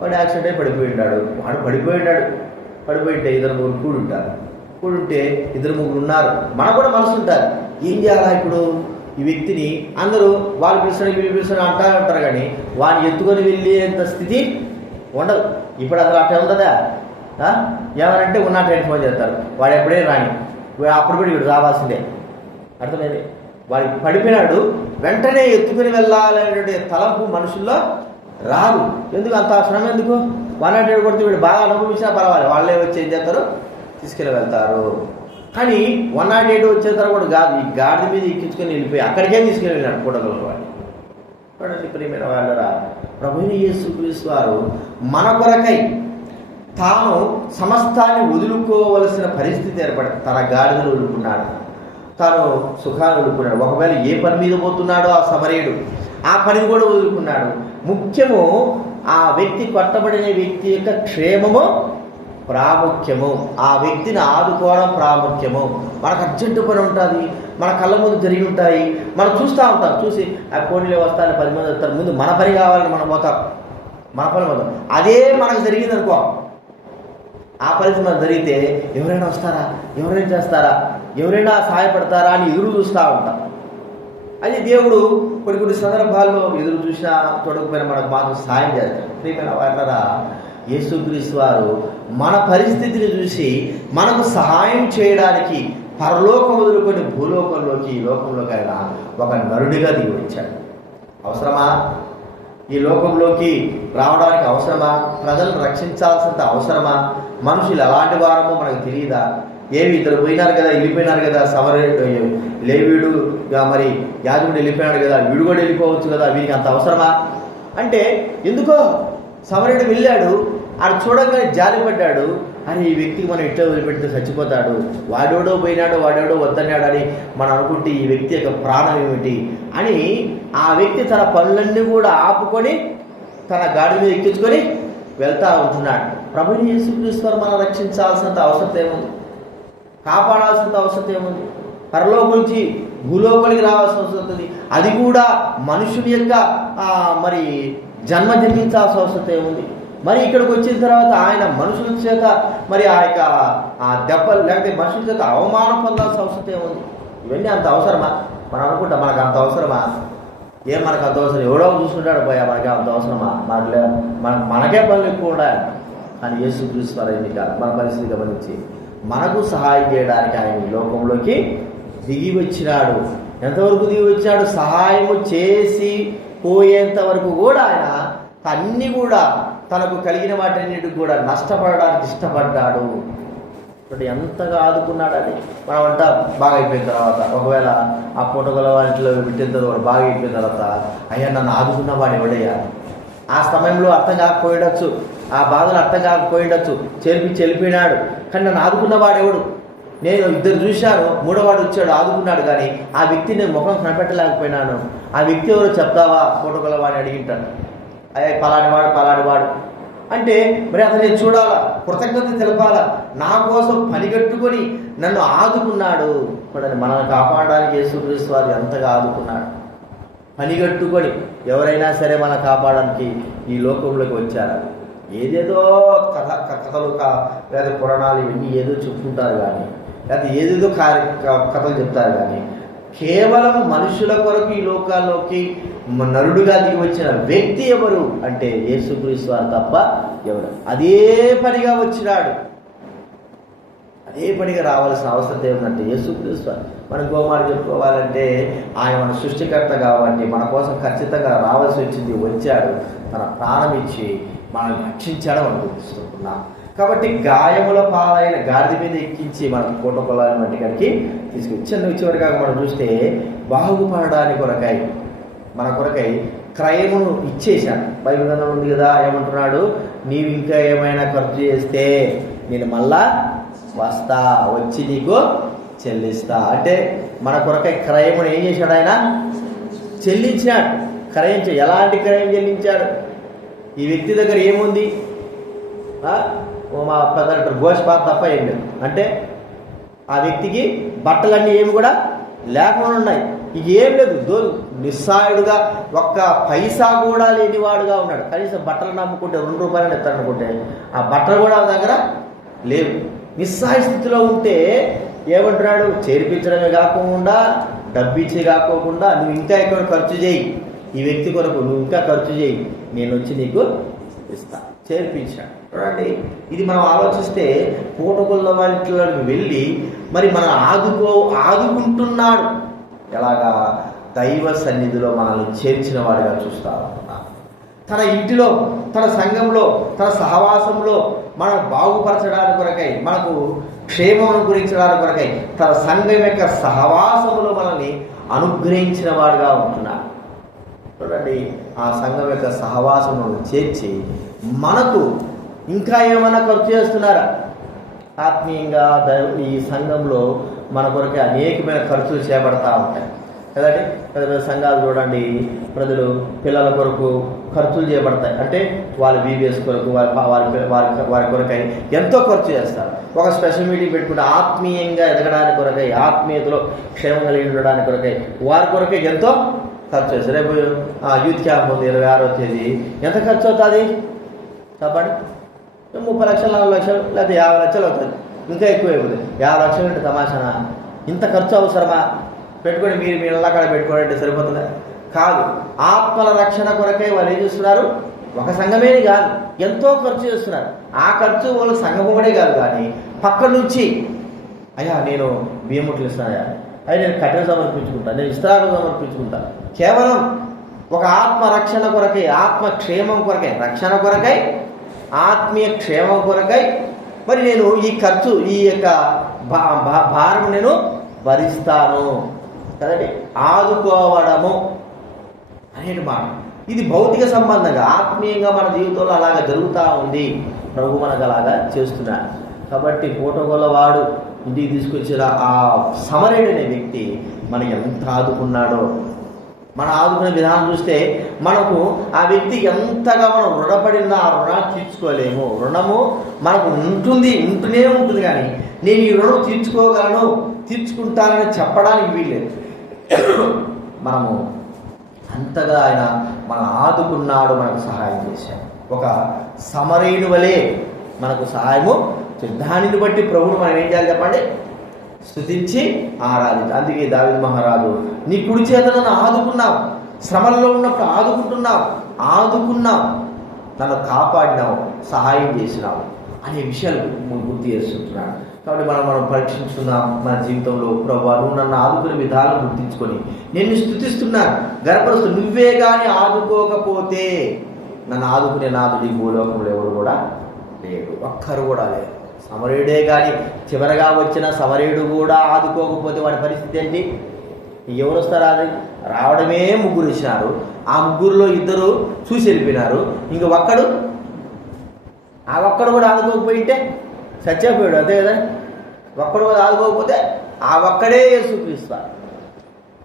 వాడు యాక్సిడెంట్ అయి పడిపోయింటాడు. పడిపోయింటే 2-3 కూడుంటే 2-3 ఉన్నారు. మనకు కూడా మనసు ఉంటారు, ఏం చేయాలా ఇప్పుడు ఈ వ్యక్తిని. అందరూ వాళ్ళు పిలుస్తాడు వీళ్ళు పిలుస్తాడు అంటా ఉంటారు, కానీ వాడిని ఎత్తుకొని వెళ్ళేంత స్థితి ఉండదు. ఇప్పుడు అసలు అట్లా ఉంటుందా? ఏమనంటే ఉన్నట్టు ఫోన్ చేస్తారు, వాడు ఎప్పుడే రాని, అప్పుడు కూడా వీడు రావాల్సిందే. అర్థమైంది? వాడికి పడిపోయినాడు, వెంటనే ఎత్తుకుని వెళ్ళాలనేటువంటి తలంపు మనుషుల్లో రాదు. ఎందుకు అంత శ్రమ, ఎందుకు? 108 కొడితే వీడు బాగా అనుభవించినా పర్వాలేదు, వాళ్ళే వచ్చి ఏం చేస్తారు, తీసుకెళ్ళి వెళ్తారు. కానీ 108 వచ్చే తర్వాత కూడా కాదు, ఈ గాడి మీద ఎక్కించుకొని వెళ్ళిపోయి అక్కడికే తీసుకెళ్ళి వెళ్ళాడు పూటకొల్లని వాడిని. ప్రియమైన వాళ్ళరా, ప్రభువైన యేసుక్రీస్తు వారు మన కొరకై తాను సమస్తాన్ని వదులుకోవలసిన పరిస్థితి ఏర్పడింది. తన గాడిదలు వదులుకున్నాడు, తాను సుఖాన్ని వదులుకున్నాడు. ఒకవేళ ఏ పని మీద పోతున్నాడో ఆ సమరయుడు ఆ పనిని కూడా వదులుకున్నాడు. ముఖ్యము ఆ వ్యక్తి, కొట్టబడిన వ్యక్తి యొక్క క్షేమము ప్రాముఖ్యము, ఆ వ్యక్తిని ఆదుకోవడం ప్రాముఖ్యము. మనకు అర్జెంటు పని ఉంటుంది, మన కళ్ళ ముందు జరిగి ఉంటాయి, మనం చూస్తూ ఉంటాం. చూసి ఆ కోడిలో వస్తాను 10 మంది వస్తారు, ముందు మన పని కావాలని మనం పోతాం, మన పని పోతాం. అదే మనకు జరిగింది అనుకో, ఆ పరిస్థితి మనకు జరిగితే ఎవరైనా వస్తారా, ఎవరైనా చేస్తారా, ఎవరైనా సహాయపడతారా అని ఎదురు చూస్తూ ఉంటాం. అయితే దేవుడు కొన్ని సందర్భాల్లో ఎదురు చూసినా తొడకపోయినా మనకు మాత్రం సహాయం చేస్తాడు. ప్రియమైన వాళ్ళరా, యేసుక్రీస్తు వారు మన పరిస్థితిని చూసి మనకు సహాయం చేయడానికి పరలోకం వదులుకొని భూలోకంలోకి, ఈ లోకంలోకి ఆయన ఒక నరుడిగా దిగి వచ్చాడు. అవసరమా? ఈ లోకంలోకి రావడానికి అవసరమా? ప్రజలను రక్షించాల్సినంత అవసరమా? మనుషులు ఎలాంటి వారమో మనకు తెలియదా? ఏవి 2 పోయినారు కదా, వెళ్ళిపోయినారు కదా, లేవీడు మరి యాజకుడు వెళ్ళిపోయినాడు కదా, వీడు కూడా వెళ్ళిపోవచ్చు కదా, వీరికి అంత అవసరమా అంటే, ఎందుకో సమరయుడు వెళ్ళాడు, ఆడు చూడగానే జాలిపడ్డాడు. అని ఈ వ్యక్తికి మనం ఇట్లా వదిలిపెడితే చచ్చిపోతాడు, వాడెవడో పోయినాడో వాడెవడో వద్దన్నాడు అని మనం అనుకుంటే ఈ వ్యక్తి యొక్క ప్రాణం ఏమిటి అని ఆ వ్యక్తి తన పనులన్నీ కూడా ఆపుకొని తన గాడి మీద ఎక్కించుకొని వెళ్తూ ఉంటున్నాడు. ప్రభువైన యేసుక్రీస్తు వారు మనం రక్షించాల్సినంత అవసరం ఏముంది, కాపాడాల్సినంత అవసరం ఏముంది, పరలోకం నుంచి భూలోకానికి రావాల్సిన అవసరం ఉంటుంది. అది కూడా మనుషుని యొక్క మరి జన్మ జన్మించాల్సిన అవసరం ఏముంది. మరి ఇక్కడికి వచ్చిన తర్వాత ఆయన మనుషుల చేత మరి ఆ యొక్క దెబ్బలు లేకపోతే మనుషుల చేత అవమానం పొందాల్సిన అవసరం ఏముంది. ఇవన్నీ అంత అవసరమా? మనం అనుకుంటాం మనకు అంత అవసరమా? ఏం మనకు అంత అవసరం? ఎవడో చూసుకుంటాడు పోయా, మనకి అంత అవసరమా? మనకే పనులు ఎక్కువ ఉండాలి. కానీ యేసుక్రీస్తు వారు ఎన్ని కాదు, మన పరిస్థితి గమనించి మనకు సహాయం చేయడానికి ఆయన ఈ లోకంలోకి దిగి వచ్చినాడు. ఎంతవరకు దిగి వచ్చాడు? సహాయము చేసి పోయేంత వరకు కూడా ఆయన అన్నీ కూడా తనకు కలిగిన వాటిన్నిటికి కూడా నష్టపడడానికి ఇష్టపడ్డాడు. ఎంతగా ఆదుకున్నాడని మనం అంట. బాగా అయిపోయిన తర్వాత ఒకవేళ ఆ పూటగల వాటిలో పెట్టిన తర్వాత బాగా అయిపోయిన తర్వాత అయ్యా నన్ను ఆదుకున్నవాడు ఎవడయ్యా? ఆ సమయంలో అర్థం కాకపోయిండొచ్చు, ఆ బాధలు అర్థం కాకపోయిండొచ్చు, వెళ్ళిపోయినాడు. కానీ నన్ను ఆదుకున్నవాడు ఎవడు? నేను 2 చూశాను, 3వాడు వచ్చాడు ఆదుకున్నాడు, కానీ ఆ వ్యక్తి నేను ముఖం కనిపెట్టలేకపోయినాను. ఆ వ్యక్తి ఎవరో చెప్తావా? పూటగల వాడిని అడిగింటాడు. అయ్యా పలాడివాడు అంటే మరి అతను నేను చూడాలా, కృతజ్ఞత తెలపాలా. నా కోసం పనిగట్టుకొని నన్ను ఆదుకున్నాడు. చూడండి, మనల్ని కాపాడడానికి యేసుక్రీస్తు వారు ఎంతగా ఆదుకున్నాడు. పనిగట్టుకొని ఎవరైనా సరే మనం కాపాడడానికి ఈ లోకంలోకి వచ్చారా? ఏదేదో కథలు లేదా పురాణాలు ఇవన్నీ ఏదో చెప్పుకుంటారు, కానీ లేకపోతే ఏదేదో కథలు చెప్తారు, కానీ కేవలం మనుషుల కొరకు ఈ లోకాల్లోకి నరుడుగా దిగి వచ్చిన వ్యక్తి ఎవరు అంటే యేసుక్రీస్తు వారు తప్ప ఎవరు? అదే పనిగా వచ్చినాడు. అదే పనిగా రావాల్సిన అవసరం ఏమిటంటే యేసుక్రీస్తు వారు. మనం గోమాడు చెప్పుకోవాలంటే ఆయన మన సృష్టికర్త కాబట్టి మన కోసం ఖచ్చితంగా రావాల్సి వచ్చింది, వచ్చాడు, తన ప్రాణం ఇచ్చి మనల్ని రక్షించడం అని గుర్తిస్తున్నాం. కాబట్టి గాయముల పాలైన గాడిద మీద ఎక్కించి మనం కోటకొల్లని వంటి గారికి తీసుకొచ్చి చివరిగా మనం చూస్తే బాగుపడడానికి కొరకై మన కొరకై క్రయమును ఇచ్చేశాడు. బైబిల్ గ్రంథం ఉంది కదా, ఏమంటున్నాడు? నీవు ఇంకా ఏమైనా ఖర్చు చేస్తే నేను మళ్ళా వస్తా, వచ్చి నీకు చెల్లిస్తా. అంటే మన కొరకై క్రయమును ఏం చేశాడు? ఆయన చెల్లించాడు. ఎలాంటి క్రయం చెల్లించాడు? ఈ వ్యక్తి దగ్గర ఏముంది? మా పెద్ద గోష్పాత తప్ప ఏం లేదు. అంటే ఆ వ్యక్తికి బట్టలన్నీ ఏమి కూడా లేకుండా ఉన్నాయి, ఏం లేదు, నిస్సాయుడుగా ఒక్క పైసా కూడా లేనివాడుగా ఉన్నాడు. కనీసం బట్టలు నమ్ముకుంటే 2 రూపాయలు ఎత్తారనుకుంటే ఆ బట్టలు కూడా దగ్గర లేవు. నిస్సాయ స్థితిలో ఉంటే ఏమంటున్నాడు? చేర్పించడమే కాకుండా డబ్బిచ్చే కాకోకుండా నువ్వు ఇంకా ఎక్కువ ఖర్చు చేయి, ఈ వ్యక్తి కొరకు నువ్వు ఇంకా ఖర్చు చేయి, నేను వచ్చి నీకు ఇస్తా, చేర్పించాడు. చూడండి, ఇది మనం ఆలోచిస్తే పూటకొల్ల వాటిలోకి వెళ్ళి మరి మనం ఆదుకుంటున్నాడు. ఎలాగా? దైవ సన్నిధిలో మనల్ని చేర్చిన వాడిగా చూస్తా ఉంటున్నాం. తన ఇంటిలో, తన సంఘంలో, తన సహవాసంలో మనం బాగుపరచడానికి కొరకై, మనకు క్షేమం గురించడానికి కొరకై తన సంఘం యొక్క సహవాసములో మనల్ని అనుగ్రహించిన వాడుగా ఉంటున్నాడు. చూడండి, ఆ సంఘం యొక్క సహవాసములను చేర్చి మనకు ఇంకా ఏమైనా ఖర్చు చేస్తున్నారా? ఆత్మీయంగా ఈ సంఘంలో మన కొరకే అనేకమైన ఖర్చులు చేపడతా ఉంటాయి కదండి. పెద్ద పెద్ద సంఘాలు చూడండి, ప్రజలు పిల్లల కొరకు ఖర్చులు చేయబడతాయి. అంటే వాళ్ళ బీబీఎస్ కొరకు, వారి కొరకై ఎంతో ఖర్చు చేస్తారు. ఒక స్పెషల్ మీటింగ్ పెట్టుకుంటే ఆత్మీయంగా ఎదగడానికి కొరకై, ఆత్మీయతలో క్షేమం కలిగి ఉండడానికి కొరకై వారి కొరకై ఎంతో ఖర్చు చేస్తారు. రేపు యూత్ క్యాంప్ ఉంది 26వ తేదీ. ఎంత ఖర్చు అవుతుంది చెప్పండి? 30 లక్షలు, 40 లక్షలు, లేకపోతే 50 లక్షలు అవుతుంది. ఇంకా ఎక్కువ అయిపోతుంది. 50 లక్షలు అంటే తమాషానా? ఇంత ఖర్చు అవసరమా? పెట్టుకొని మీరు అక్కడ పెట్టుకోండి అంటే సరిపోతుందా? కాదు. ఆత్మల రక్షణ కొరకై వాళ్ళు ఏం చేస్తున్నారు? ఒక సంఘమేని కాదు, ఎంతో ఖర్చు చేస్తున్నారు. ఆ ఖర్చు వాళ్ళ సంఘము కూడా కాదు, కానీ పక్క నుంచి అయ్యా నేను బియ్యముట్లు ఇస్తానయ్యా, అయ్యా నేను కట్టెలు సమర్పించుకుంటా, నేను ఇస్త్రాలు సమర్పించుకుంటా. కేవలం ఒక ఆత్మ రక్షణ కొరకై, ఆత్మ క్షేమం కొరకై, రక్షణ కొరకై, ఆత్మీయ క్షేమం కొరకై మరి నేను ఈ ఖర్చు, ఈ యొక్క భారం నేను భరిస్తాను కదండి. ఆదుకోవడము అనేది మాట. ఇది భౌతిక సంబంధంగా, ఆత్మీయంగా మన జీవితంలో అలాగా జరుగుతూ ఉంది. ప్రభు మనకు అలాగా చేస్తున్నాడు. కాబట్టి పూటగొల్ల వాడు ఇంటికి తీసుకొచ్చిన ఆ సమరేయుడు అనే వ్యక్తి మనకి ఎంత ఆదుకున్నాడో, మన ఆదుకునే విధానం చూస్తే మనకు ఆ వ్యక్తికి ఎంతగా మనం రుణపడినా ఆ రుణాన్ని తీర్చుకోలేము. రుణము మనకు ఉంటూనే ఉంటుంది, కానీ నేను ఈ రుణం తీర్చుకోగలను, తీర్చుకుంటానని చెప్పడానికి వీల్లేదు. మనము అంతగా ఆయన మన ఆదుకున్నాడు, మనకు సహాయం చేశాడు. ఒక సమరయుని వలె మనకు సహాయము. దానిని బట్టి ప్రభువును మనం ఏం చేయాలి చెప్పండి? స్తుతించి ఆరాధించు. అందుకే దావీదు మహారాజు, నీ కుడి చేతను నన్ను ఆదుకున్నావు, శ్రమల్లో ఉన్నప్పుడు ఆదుకున్నావు, నన్ను కాపాడినావు, సహాయం చేసినావు అనే విషయాలు గుర్తు చేస్తుంటున్నాడు. కాబట్టి మనం పరీక్షించుకుందాం మన జీవితంలో. ప్రభువా, నువ్వు నన్ను ఆదుకునే విధానం గుర్తించుకొని నేను స్తుతిస్తున్నాను, గర్భరుస్తూ. నువ్వే కానీ ఆదుకోకపోతే నన్ను ఆదుకునే నాదుడు ఈ భూలోకంలో ఎవరు కూడా లేడు, ఒక్కరు కూడా లేరు. సమరయుడే కానీ చివరగా వచ్చిన సమరయుడు కూడా ఆదుకోకపోతే వాడి పరిస్థితి ఏంటి? ఎవరు వస్తారు? అది రావడమే ముగ్గురు ఇచ్చినారు, ఆ ముగ్గురులో ఇద్దరు చూసి వెళ్ళిపోయినారు. ఇంక ఒక్కడు కూడా ఆదుకోకపోయింటే చచ్చిపోయాడు, అంతే కదా. ఒక్కడు కూడా ఆదుకోకపోతే ఆ ఒక్కడే యేసుక్రీస్తారు.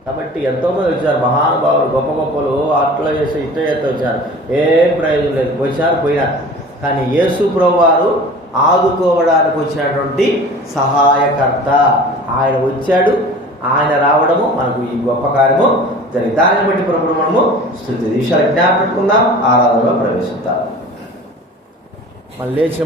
కాబట్టి ఎంతోమంది వచ్చారు మహానుభావులు, గొప్ప గొప్పలు, అట్లా చేస్తే ఇట్లా చేస్తే వచ్చారు, ఏం ప్రయోజనం లేదు, వచ్చారు పోయినారు. కానీ యేసు ప్రభువారు ఆదుకోవడానికి వచ్చినటువంటి సహాయకర్త. ఆయన వచ్చాడు, ఆయన రావడము మనకు ఈ గొప్ప కార్యము జరిగింది. దానిని బట్టి ప్రభుత్వం మనము స్తుతి విషయాలు జ్ఞాపకం పెట్టుకుందాం, ఆరాధనలో ప్రవేశిద్దాం. మళ్ళీ లేచినప్పుడు